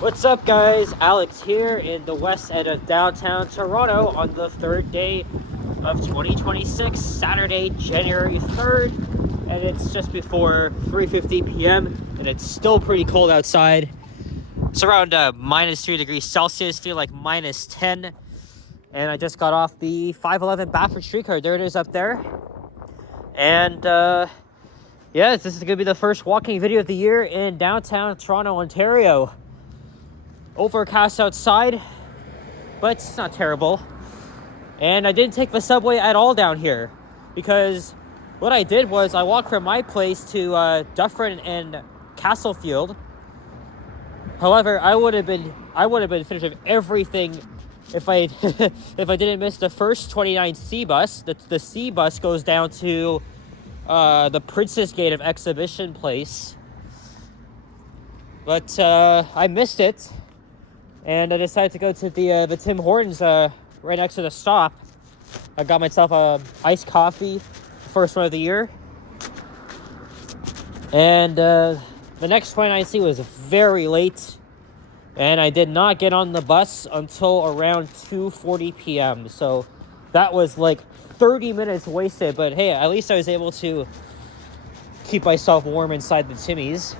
What's up, guys? Alex here in the west end of downtown Toronto on the third day of 2026, Saturday, January 3rd, and it's just before 3:50 p.m. and it's still pretty cold outside. It's around minus 3 degrees Celsius, feel like minus 10, and I just got off the 511 Baffert streetcar. There it is up there, and yeah, this is gonna be the first walking video of the year in downtown Toronto, Ontario. Overcast outside, but it's not terrible. And I didn't take the subway at all down here because what I did was I walked from my place to Dufferin and Castlefield. However, I would have been finished with everything if I if I didn't miss the first 29C bus. The C bus goes down to the Princess Gate of Exhibition Place, but I missed it. And I decided to go to the Tim Hortons right next to the stop. I got myself a iced coffee, first one of the year. And the next 29C was very late. And I did not get on the bus until around 2:40 p.m. So that was like 30 minutes wasted. But hey, at least I was able to keep myself warm inside the Timmy's.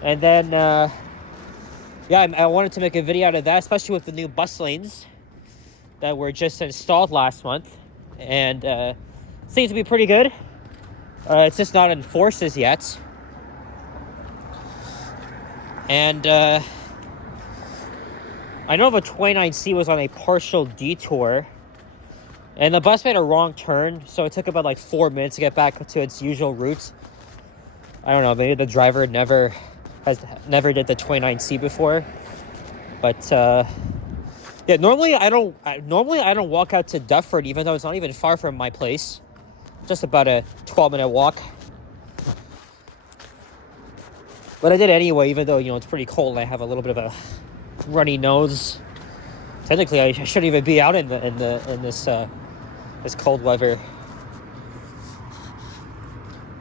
And then yeah, I wanted to make a video out of that, especially with the new bus lanes that were just installed last month. And seems to be pretty good. It's just not enforced as yet. And I know the 29C was on a partial detour. And the bus made a wrong turn, so it took about like 4 minutes to get back to its usual route. I don't know, maybe the driver never did the 29C before, but yeah, normally I don't walk out to Dufferin, even though it's not even far from my place, just about a 12-minute walk. But I did anyway, even though it's pretty cold and I have a little bit of a runny nose. Technically, I shouldn't even be out in this cold weather.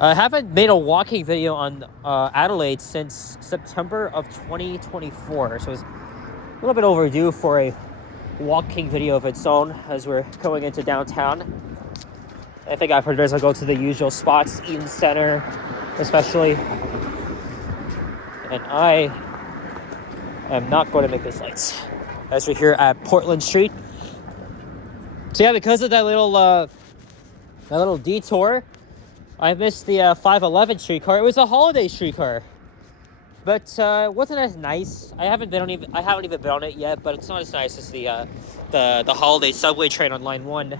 I haven't made a walking video on Adelaide since September of 2024, so it's a little bit overdue for a walking video of its own as we're going into downtown. I think I've heard I'll go to the usual spots, Eden Center especially, and I am not going to make this lights as we're here at Portland Street. So yeah, because of that little detour, I missed the 511 streetcar. It was a holiday streetcar, but it wasn't as nice. I haven't even been on it yet, but it's not as nice as the holiday subway train on line 1.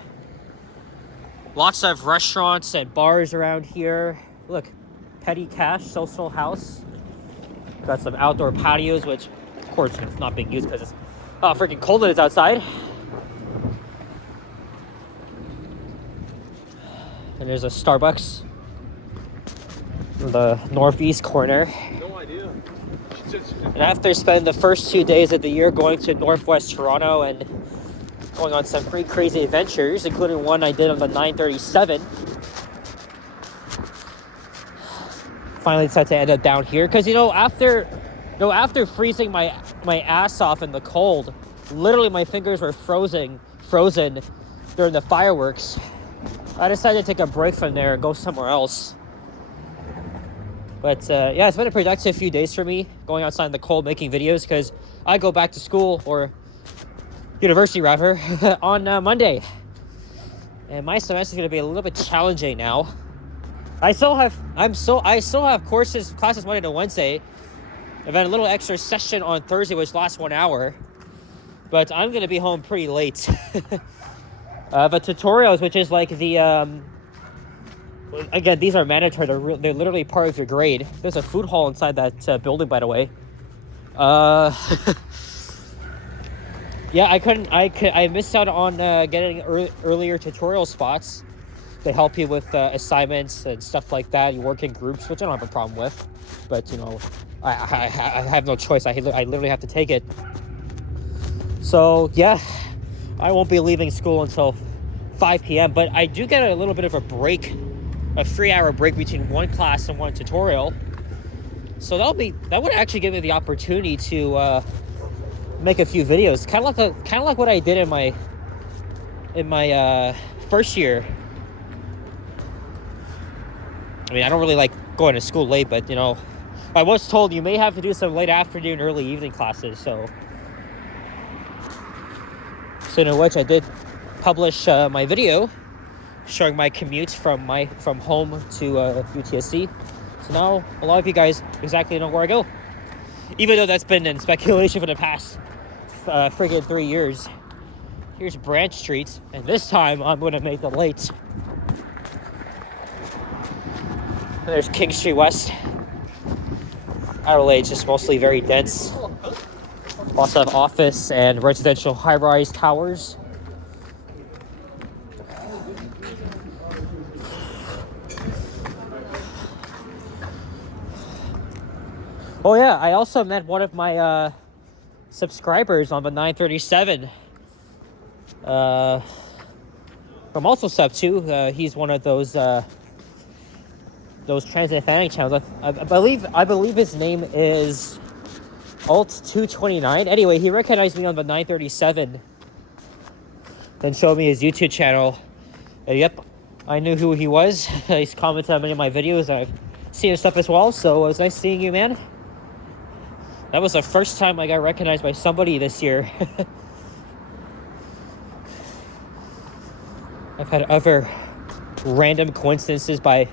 Lots of restaurants and bars around here. Look, Petty Cash Social House. Got some outdoor patios, which of course it's not being used because it's freaking cold and it's outside. And there's a Starbucks in the northeast corner. No idea. And after spending the first 2 days of the year going to northwest Toronto and going on some pretty crazy adventures, including one I did on the 937, finally decided to end up down here because after freezing my ass off in the cold, literally my fingers were frozen during the fireworks. I decided to take a break from there and go somewhere else. But yeah, it's been a productive few days for me, going outside in the cold making videos, because I go back to school, or university rather, on Monday. And my semester is going to be a little bit challenging now. I still have classes Monday to Wednesday, and then a little extra session on Thursday, which lasts 1 hour. But I'm going to be home pretty late. The tutorials, which is like the again, these are mandatory. They're literally part of your grade. There's a food hall inside that building, by the way. Yeah, I missed out on getting earlier tutorial spots. They help you with assignments and stuff like that. You work in groups, which I don't have a problem with. But I have no choice. I literally have to take it. So yeah, I won't be leaving school until 5 p.m. But I do get a little bit of a break, a 3-hour break between one class and one tutorial. So that would actually give me the opportunity to make a few videos, kind of like what I did in my first year. I mean, I don't really like going to school late, but I was told you may have to do some late afternoon, early evening classes. So in which I did publish my video showing my commute from home to UTSC. So now a lot of you guys exactly know where I go, even though that's been in speculation for the past friggin' 3 years. Here's Branch Street, and this time I'm going to make the late. There's King Street West. Adelaide's just mostly very dense. Lots of office and residential high-rise towers. Oh yeah, I also met one of my subscribers on the 937. I'm also sub to. He's one of those transit fanning channels. I believe his name is Alt229. Anyway, he recognized me on the 937. Then showed me his YouTube channel. And yep, I knew who he was. He's commented on many of my videos. I've seen his stuff as well. So it was nice seeing you, man. That was the first time I got recognized by somebody this year. I've had other random coincidences by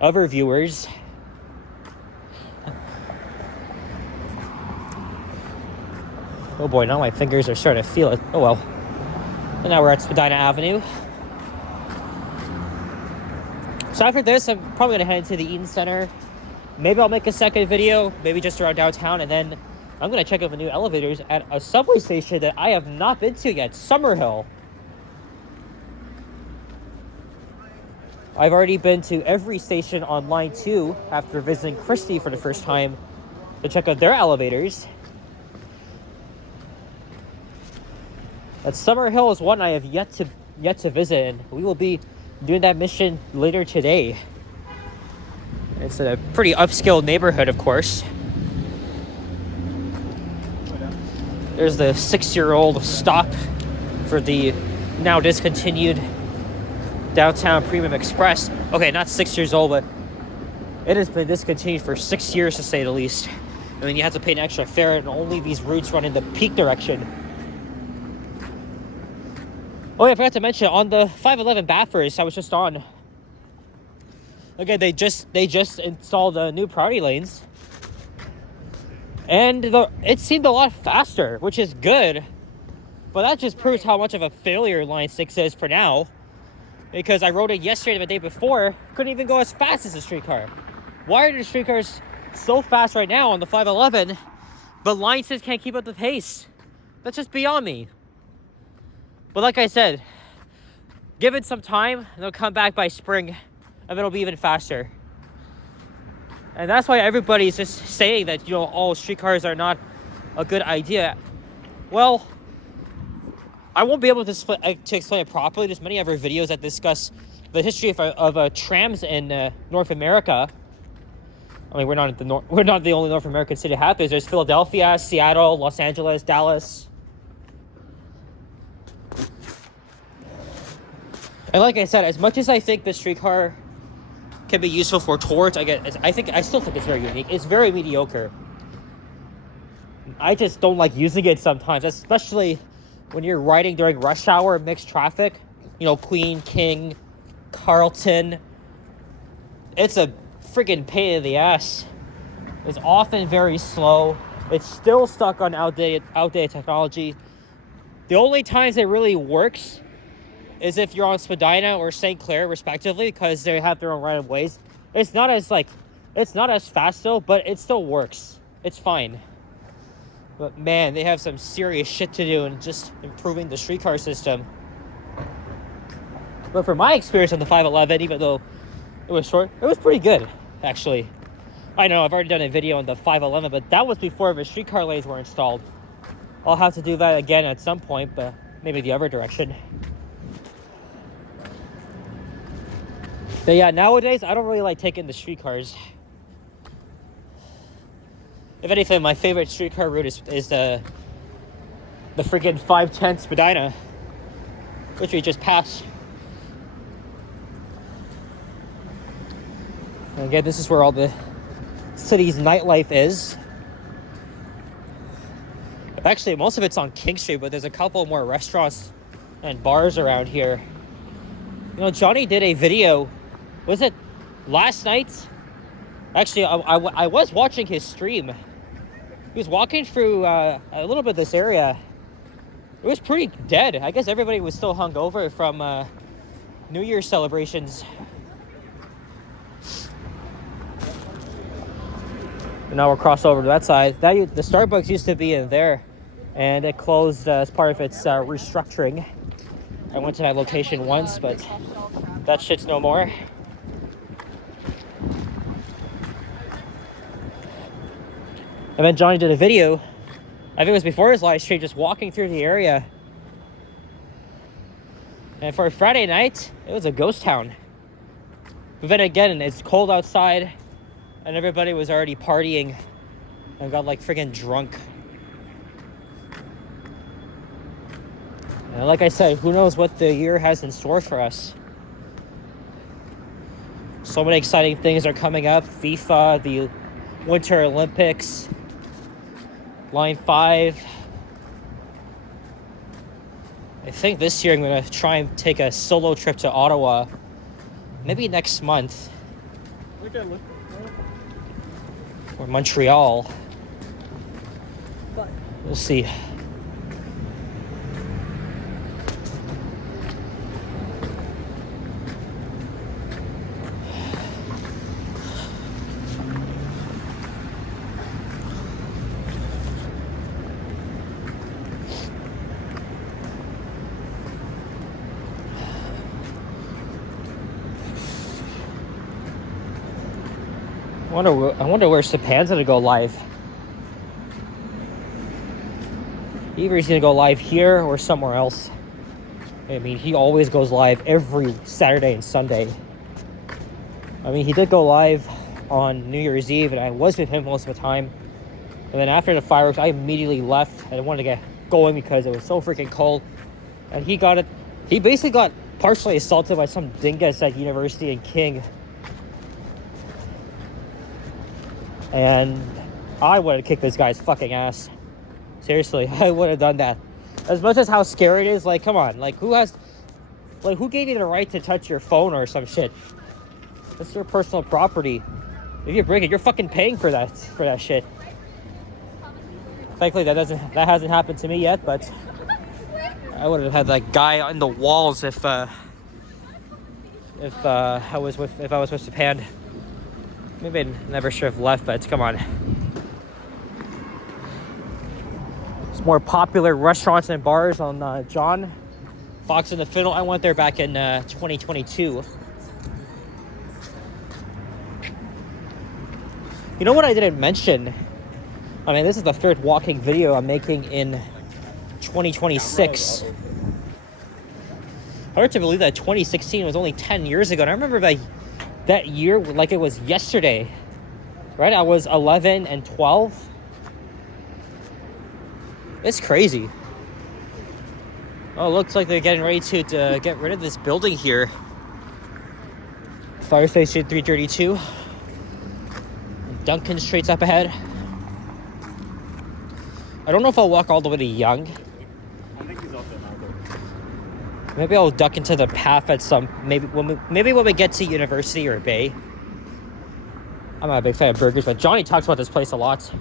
other viewers. Oh boy, now my fingers are starting to feel it. Oh well. And now we're at Spadina Avenue. So after this, I'm probably going to head into the Eaton Center. Maybe I'll make a second video, maybe just around downtown, and then I'm going to check out the new elevators at a subway station that I have not been to yet, Summerhill. I've already been to every station on Line 2 after visiting Christie for the first time to check out their elevators. But Summerhill is one I have yet to visit, and we will be doing that mission later today. It's a pretty upscale neighborhood, of course. There's the 6-year-old stop for the now discontinued Downtown Premium Express. Okay, not 6 years old, but it has been discontinued for 6 years, to say the least. I mean, you have to pay an extra fare, and only these routes run in the peak direction. Oh yeah, I forgot to mention, on the 511 Bathurst I was just on. Again, they just installed new priority lanes. And it seemed a lot faster, which is good. But that just proves how much of a failure Line 6 is for now. Because I rode it yesterday and the day before, couldn't even go as fast as the streetcar. Why are the streetcars so fast right now on the 511, but Line 6 can't keep up the pace? That's just beyond me. But like I said, give it some time, they'll come back by spring, and it'll be even faster. And that's why everybody's just saying that, all streetcars are not a good idea. Well, I won't be able to explain it properly. There's many other videos that discuss the history of trams in North America. I mean, we're not the only North American city to have this. There's Philadelphia, Seattle, Los Angeles, Dallas. And like I said, as much as I think the streetcar can be useful for tours, I still think it's very unique. It's very mediocre. I just don't like using it sometimes, especially when you're riding during rush hour, mixed traffic. Queen, King, Carlton. It's a freaking pain in the ass. It's often very slow. It's still stuck on outdated technology. The only times it really works is if you're on Spadina or St. Clair, respectively, because they have their own right-of-ways. It's not as fast though, but it still works. It's fine. But man, they have some serious shit to do in just improving the streetcar system. But for my experience on the 511, even though it was short, it was pretty good, actually. I know I've already done a video on the 511, but that was before the streetcar lanes were installed. I'll have to do that again at some point, but maybe the other direction. But yeah, nowadays, I don't really like taking the streetcars. If anything, my favorite streetcar route is the freaking 510 Spadina, which we just passed. And again, this is where all the city's nightlife is. Actually, most of it's on King Street, but there's a couple more restaurants and bars around here. You know, Johnny did a video, was it last night? Actually, I was watching his stream. He was walking through a little bit of this area. It was pretty dead. I guess everybody was still hungover from New Year's celebrations. And now we'll cross over to that side. The Starbucks used to be in there, and it closed as part of its restructuring. I went to that location once, but that shit's no more. And then Johnny did a video, I think it was before his live stream, just walking through the area. And for a Friday night, it was a ghost town. But then again, it's cold outside, and everybody was already partying and got like friggin' drunk. And like I said, who knows what the year has in store for us. So many exciting things are coming up. FIFA, the Winter Olympics, Line 5. I think this year I'm going to try and take a solo trip to Ottawa. Maybe next month. Or Montreal. We'll see. I wonder where Sapan's gonna go live. Either he's gonna go live here or somewhere else. I mean, he always goes live every Saturday and Sunday. I mean, he did go live on New Year's Eve, and I was with him most of the time. And then after the fireworks, I immediately left. I wanted to get going because it was so freaking cold. And he basically got partially assaulted by some dingus at University in King. And I would have kicked this guy's fucking ass. Seriously, I would have done that. As much as how scary it is, like, come on. Like, who gave you the right to touch your phone or some shit? That's your personal property. If you break it, you're fucking paying for that shit. Thankfully, that hasn't happened to me yet, but I would have had that guy on the walls if I was with Japan. Maybe I never should have left, but come on. There's more popular restaurants and bars on John, Fox and the Fiddle. I went there back in 2022. You know what I didn't mention? I mean, this is the third walking video I'm making in 2026. Hard to believe that 2016 was only 10 years ago. And I remember that year like it was yesterday, right? I was 11 and 12. It's crazy. Oh, looks like they're getting ready to get rid of this building here. Fire Station 332. Duncan Street's up ahead. I don't know if I'll walk all the way to Yonge. I think he's off there now. Maybe I'll duck into the path at some... Maybe when we get to University or Bay. I'm not a big fan of burgers, but Johnny talks about this place a lot.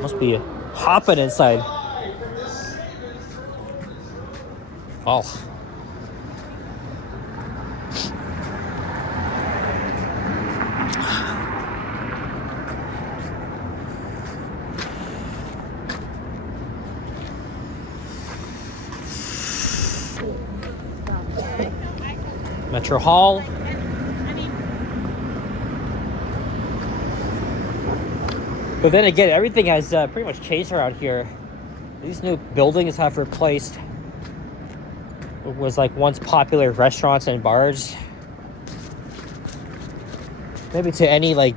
Must be hopping inside. Oh. Metro Hall. But then again, everything has pretty much changed around here. These new buildings have replaced what was like once popular restaurants and bars. maybe to any like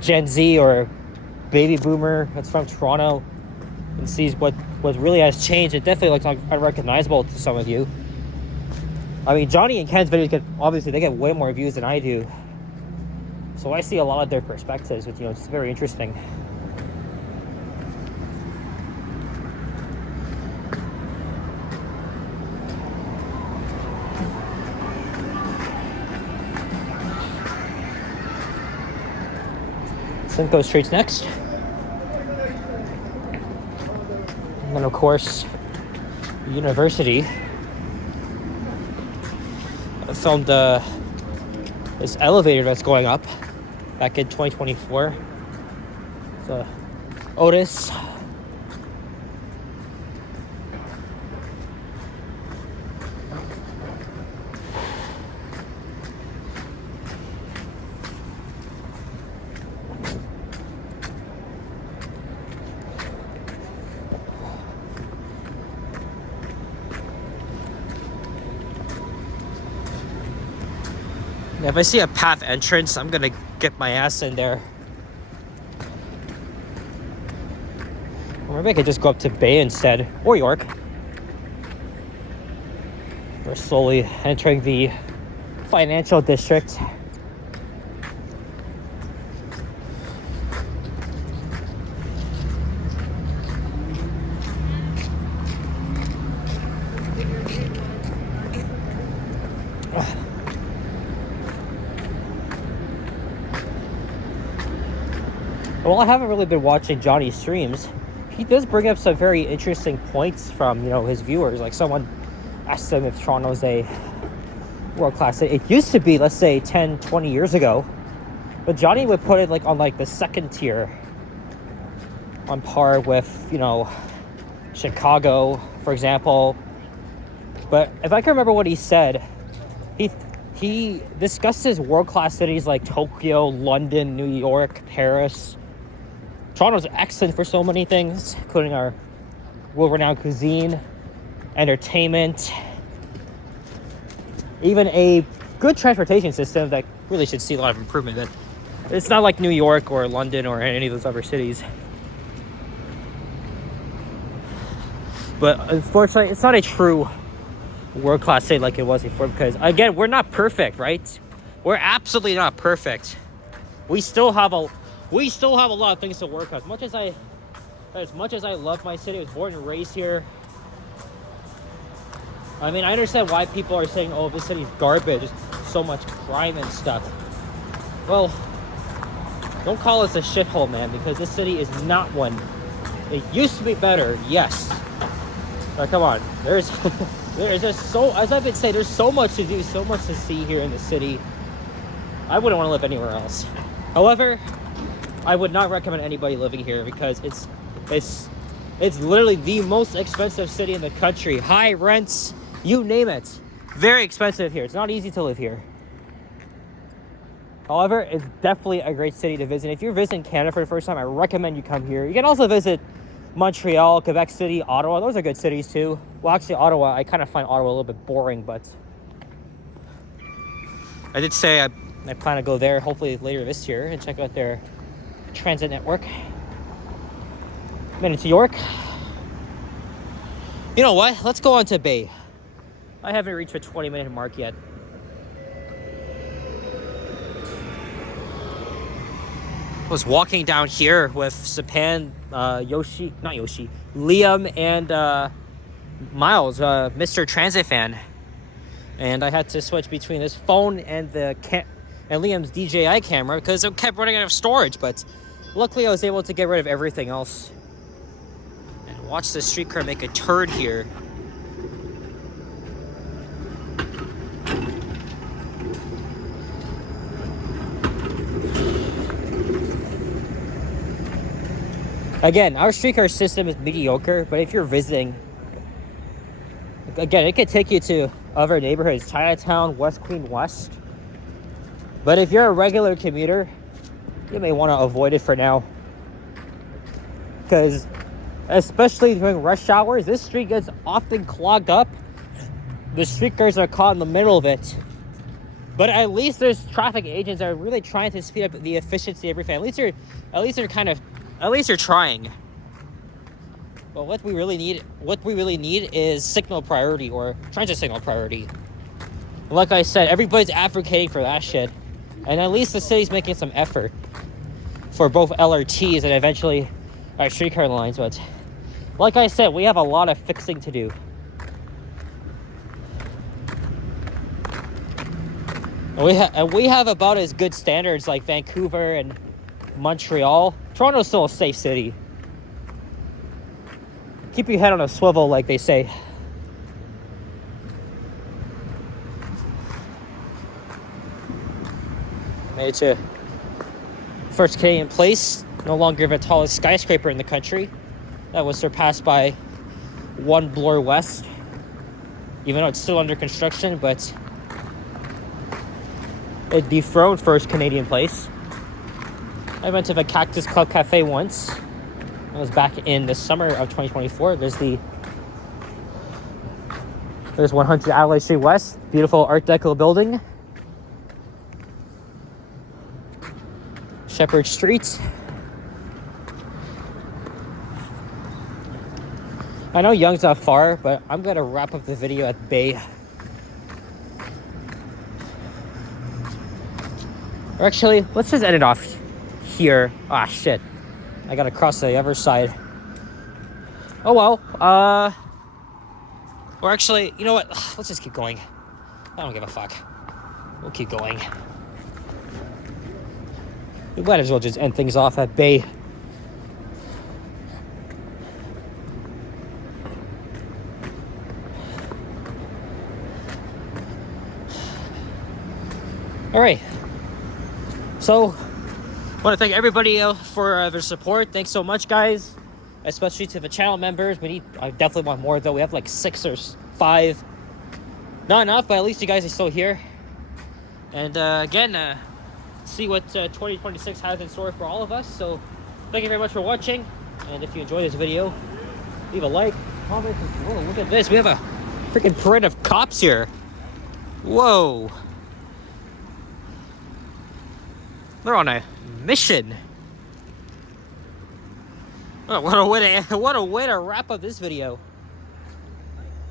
Gen Z or baby boomer that's from Toronto and sees what really has changed, it definitely looks like unrecognizable to some of you. I mean, Johnny and Ken's videos they get way more views than I do. So I see a lot of their perspectives, which, it's very interesting. Simcoe Street's next. And then, of course, University. I filmed this elevator that's going up back in 2024. So, Otis. If I see a path entrance, I'm gonna get my ass in there. Or maybe I could just go up to Bay instead, or York. We're slowly entering the financial district. Well, I haven't really been watching Johnny's streams. He does bring up some very interesting points from, his viewers. Like someone asked him if Toronto's a world-class city. It used to be, let's say, 10, 20 years ago. But Johnny would put it on the second tier. On par with, Chicago, for example. But if I can remember what he said, he discusses world-class cities like Tokyo, London, New York, Paris. Toronto's excellent for so many things, including our world-renowned cuisine, entertainment, even a good transportation system that really should see a lot of improvement. But it's not like New York or London or any of those other cities. But unfortunately, it's not a true world-class city like it was before, because again, we're not perfect, right? We're absolutely not perfect. We still have a lot of things to work on. As much as I love my city, I was born and raised here. I mean, I understand why people are saying, "Oh, this city's garbage. There's so much crime and stuff." Well, don't call us a shithole, man, because this city is not one. It used to be better, yes. But come on, there's just as I've been saying, there's so much to do, so much to see here in the city. I wouldn't want to live anywhere else. However, I would not recommend anybody living here because it's literally the most expensive city in the country. High rents, you name it. Very expensive here. It's not easy to live here. However, it's definitely a great city to visit. If you're visiting Canada for the first time, I recommend you come here. You can also visit Montreal, Quebec City, Ottawa. Those are good cities too. Well, actually, Ottawa, I kind of find Ottawa a little bit boring, but I did say I plan to go there hopefully later this year and check out their transit network. Made it to York. You know what? Let's go on to Bay. I haven't reached the 20-minute mark yet. I was walking down here with Sapan, Liam, and Miles, Mr. Transit fan. And I had to switch between this phone and and Liam's DJI camera because it kept running out of storage, but luckily I was able to get rid of everything else. And watch the streetcar make a turn here. Again, our streetcar system is mediocre, but if you're visiting, again, it could take you to other neighborhoods, Chinatown, West Queen West. But if you're a regular commuter, you may want to avoid it for now. Because, especially during rush hours, this street gets often clogged up. The streetcars are caught in the middle of it. But at least there's traffic agents that are really trying to speed up the efficiency of everything. At least they're trying. But what we really need is signal priority, or transit signal priority. Like I said, everybody's advocating for that shit. And at least the city's making some effort for both LRTs and eventually our streetcar lines. But like I said, we have a lot of fixing to do. And we have about as good standards like Vancouver and Montreal. Toronto's still a safe city. Keep your head on a swivel, like they say. Made it to first Canadian place. No longer the tallest skyscraper in the country. That was surpassed by One Bloor West. Even though it's still under construction, but it dethroned first Canadian place. I went to the Cactus Club Cafe once. I was back in the summer of 2024. There's 100 Adelaide Street West. Beautiful Art Deco building. Shepherd Street. I know Yonge's not far, but I'm gonna wrap up the video at Bay. Or actually, let's just end it off here. Ah, shit. I gotta cross the other side. Oh well. Or actually, you know what? Let's just keep going. I don't give a fuck. We'll keep going. We might as well just end things off at Bay. All right. So, I want to thank everybody for their support. Thanks so much, guys. Especially to the channel members. I definitely want more, though. We have like 6 or 5. Not enough, but at least you guys are still here. And again, see what 2026 has in store for all of us. So, thank you very much for watching. And if you enjoyed this video, leave a like, comment. Whoa, look at this. We have a freaking parade of cops here. Whoa. They're on a mission. Oh, what a way to wrap up this video.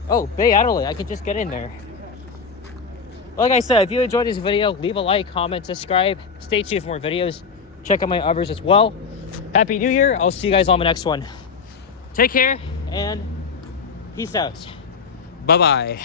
Oh, Bay Adelaide. I can just get in there. Like I said, if you enjoyed this video, leave a like, comment, subscribe. Stay tuned for more videos. Check out my others as well. Happy New Year. I'll see you guys on the next one. Take care and peace out. Bye-bye.